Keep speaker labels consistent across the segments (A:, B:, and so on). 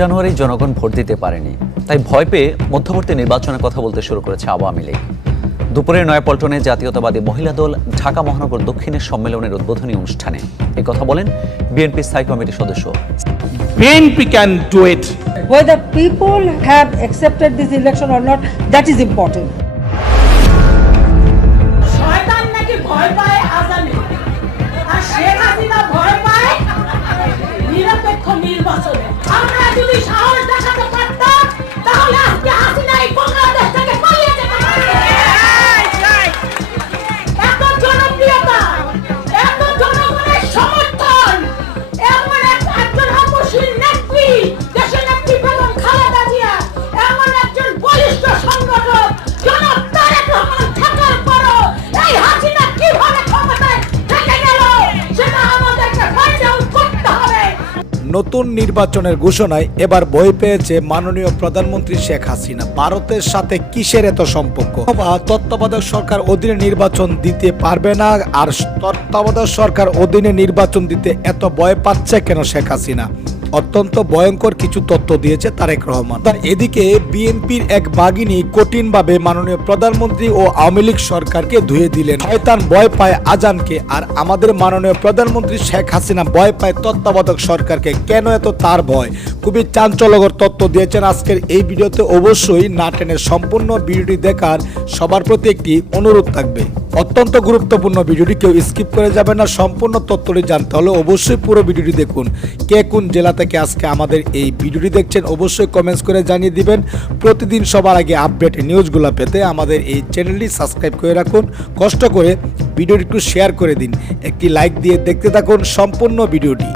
A: জানুয়ারি জনগণ ভোট দিতে পারেনি। তাই ভয় পেয়ে মধ্যবর্তী নির্বাচনের কথা বলতে শুরু করেছে আওয়ামী লীগ। দুপুরে নয়াপল্টনে জাতীয়তাবাদী মহিলা দল ঢাকা মহানগর দক্ষিণের সম্মেলনের উদ্বোধনী অনুষ্ঠানে। এই কথা বলেন বিএনপি স্থায়ী কমিটির সদস্য।
B: BNP can do it.
C: Whether people have accepted this election or not, that is important.
D: শয়তান নাকি ভয় পায় আজানে? আর শেখ হাসিনা ভয় পায় নিরপেক্ষ নির্বাচনে। আমরা যদি সাহস দেখাতে পারতাম তাহলে আজকে হাসিনা এই
E: নতুন নির্বাচনের ঘোষণায় এবার বই পেয়েছে মাননীয় প্রধানমন্ত্রী শেখ হাসিনা। ভারতের সাথে কিসের এত সম্পর্ক? তত্ত্বাবধায়ক সরকার অধীনে নির্বাচন দিতে পারবে না আর তত্ত্বাবধায়ক সরকার অধীনে নির্বাচন দিতে এত ভয় পাচ্ছে কেন শেখ হাসিনা? অত্যন্ত ভয়ঙ্কর কিছু তথ্য দিয়েছে তারেক রহমান। তার এদিকে বিএনপির এক বাগিনী কঠিনভাবে মাননীয় প্রধানমন্ত্রী ও আওয়ামী লীগ সরকারকে ধুয়ে দিলেন। শয়তান ভয় পায় আজানকে, আর আমাদের মাননীয় প্রধানমন্ত্রী শেখ হাসিনা ভয় পায় তত্ত্বাবধায়ক সরকারকে। কেন এত তার ভয়? খুবই চাঞ্চল্যকর তথ্য দিয়েছেন আজকের এই ভিডিওতে। অবশ্যই না টেনে সম্পূর্ণ ভিডিওটি দেখার সবার প্রতি একটি অনুরোধ থাকবে। অত্যন্ত গুরুত্বপূর্ণ ভিডিওটি, কেউ স্কিপ করে যাবে না, সম্পূর্ণ তথ্যটি জানতে হলে অবশ্যই পুরো ভিডিওটি দেখুন। কে কোন জেলা থেকে আজকে আমাদের এই ভিডিওটি দেখছেন, অবশ্যই কমেন্টস করে জানিয়ে দিবেন। প্রতিদিন সবার আগে আপডেট নিউজগুলো পেতে আমাদের এই চ্যানেলটি সাবস্ক্রাইব করে রাখুন। কষ্ট করে ভিডিওটি একটু শেয়ার করে দিন। একটি লাইক দিয়ে দেখতে থাকুন সম্পূর্ণ ভিডিওটি।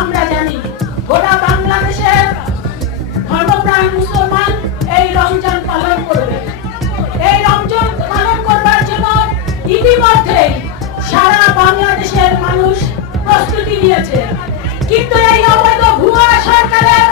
D: আমরা জানি,
E: গোটা বাংলাদেশের ধর্মপ্রাণ মুসলমান এই রমজান পালন করবে। এই রমজান পালন করবার জন্য ইতিমধ্যেই সারা বাংলাদেশের মানুষ প্রস্তুতি নিয়েছে। কিন্তু এই অবৈধ ভুয়া সরকারের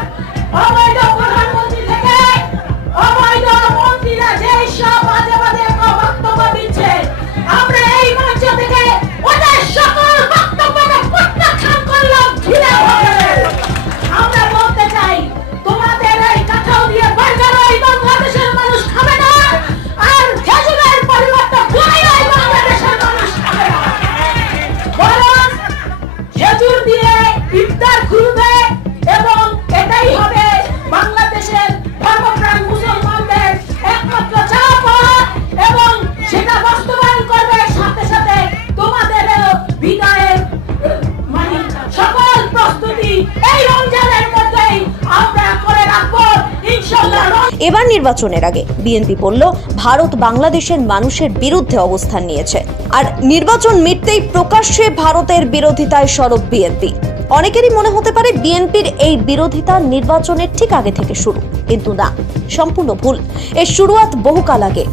F: এবার নির্বাচনের আগে বিএনপি বলল, ভারত বাংলাদেশের মানুষের বিরুদ্ধে অবস্থান নিয়েছে। আর নির্বাচন মিটতেই প্রকাশ্যে ভারতের বিরোধিতায় সরব বিএনপি। অনেকেরই মনে হতে পারে বিএনপির এই বিরোধিতা নির্বাচনের ঠিক আগে থেকে শুরু, কিন্তু না, সম্পূর্ণ ভুল। এর শুরুয়াত বহুকাল আগে।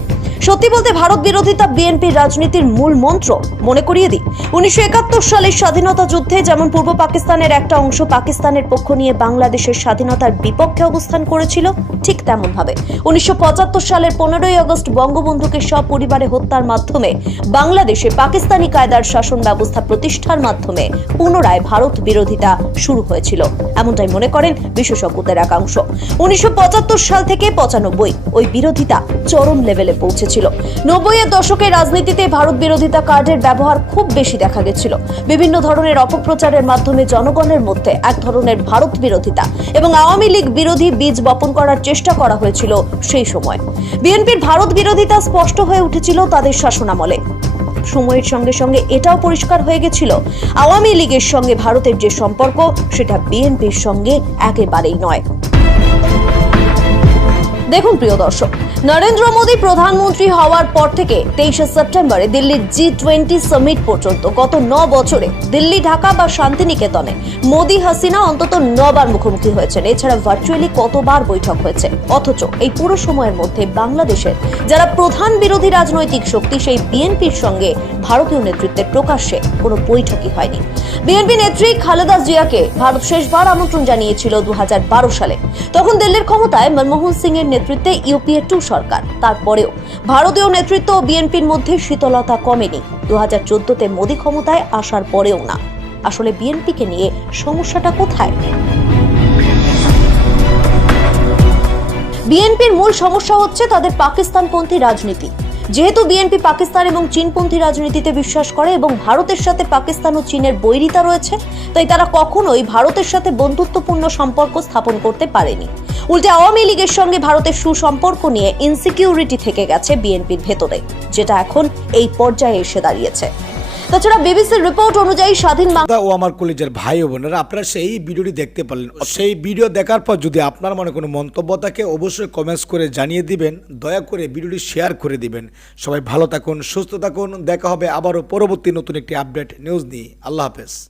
F: সত্যি বলতে ভারত বিরোধিতা বিএনপির রাজনীতির মূল মন্ত্র। মনে করিয়ে দিই, উনিশশো একাত্তর সালের স্বাধীনতা যুদ্ধে যেমন পূর্ব পাকিস্তানের একটা অংশ পাকিস্তানের পক্ষ নিয়ে বাংলাদেশের স্বাধীনতার বিপক্ষে অবস্থান করেছিল, ঠিক তেমন ভাবে উনিশশো সালের পনেরোই আগস্ট বঙ্গবন্ধুকে সপরিবারে হত্যার মাধ্যমে বাংলাদেশে পাকিস্তানি কায়দার শাসন ব্যবস্থা প্রতিষ্ঠার মাধ্যমে পুনরায় ভারত বিরোধিতা শুরু হয়েছিল। এমনটাই মনে করেন বিশেষজ্ঞদের একাংশ। উনিশশো পঁচাত্তর সাল থেকে পঁচানব্বই, ওই বিরোধিতা চরম লেভেলে পৌঁছেছিল নব্বইয়ের দশকে রাজনীতিতে ভারত বিরোধিতা কার্ডের ব্যবহার খুব বেশি দেখা গেছিল। বিভিন্ন ধরনের অপপ্রচারের মাধ্যমে জনগণের মধ্যে এক ধরনের ভারত বিরোধিতা এবং আওয়ামী লীগ বিরোধী বীজ বপন করার চেষ্টা করা হয়েছিল সেই সময়। বিএনপির ভারত বিরোধিতা স্পষ্ট হয়ে উঠেছিল তাদের শাসনামলে। সময়ের সঙ্গে সঙ্গে এটাও পরিষ্কার হয়ে গেছিল, আওয়ামী লীগের সঙ্গে ভারতের যে সম্পর্ক, সেটা বিএনপির সঙ্গে একেবারেই নয়। দেখুন প্রিয় দর্শক নরেন্দ্র মোদী প্রধানমন্ত্রী হওয়ার পর থেকে তেইশে সেপ্টেম্বরে দিল্লির জি টোয়েন্টি সামিট পর্যন্ত গত ন বছরে দিল্লি, ঢাকা বা শান্তিনিকেতনে মোদী, হাসিনা অন্তত নবার মুখোমুখি হয়েছেন। এছাড়া ভার্চুয়ালি কতবার বৈঠক হয়েছে? অথচ এই পুরো সময়ের মধ্যে বাংলাদেশের যারা প্রধান বিরোধী রাজনৈতিক শক্তি, সেই বিএনপির সঙ্গে ভারতীয় নেতৃত্বের প্রকাশ্যে কোনো বৈঠকই হয়নি। বিএনপি নেত্রী খালেদা জিয়াকে ভারত শেষবার আমন্ত্রণ জানিয়েছিল দু হাজার বারো সালে। তখন দিল্লির ক্ষমতায় মনমোহন সিং এর নেতৃত্বে ইউপিএ টু সরকার। তারপরেও ভারতীয় নেতৃত্ব ও বিএনপির মধ্যে শীতলতা কমেনি। দু হাজার চোদ্দতে মোদী ক্ষমতায় আসার পরেও না। আসলে বিএনপিকে নিয়ে সমস্যাটা কোথায়? বিএনপির মূল সমস্যা হচ্ছে তাদের পাকিস্তানপন্থী রাজনীতি। যেহেতু বিএনপি পাকিস্তান এবং চীনপন্থী রাজনীতিতে বিশ্বাস করে এবং ভারতের সাথে পাকিস্তান ও চীনের বৈরিতা রয়েছে, তাই তারা কখনোই ভারতের সাথে বন্ধুত্বপূর্ণ সম্পর্ক স্থাপন করতে পারেনি। উল্টে আওয়ামী লীগের সঙ্গে ভারতের সুসম্পর্ক নিয়ে ইনসিকিউরিটি থেকে গেছে বিএনপির ভেতরে, যেটা এখন এই পর্যায়ে এসে দাঁড়িয়েছে। তাছাড়া বিবিসির রিপোর্ট অনুযায়ী স্বাধীন বাংলা
D: ও আমার কলেজের ভাই ও বোনেরা, আপনারা সেই ভিডিওটি দেখতে পারলেন। সেই ভিডিও দেখার পর যদি আপনার মনে কোনো মন্তব্য থাকে, অবশ্যই কমেন্টস করে জানিয়ে দিবেন। দয়া করে ভিডিওটি শেয়ার করে দিবেন। সবাই ভালো থাকুন, সুস্থ থাকুন। দেখা হবে আবারও পরবর্তী নতুন একটি আপডেট নিউজ নিয়ে। আল্লাহ হাফেজ।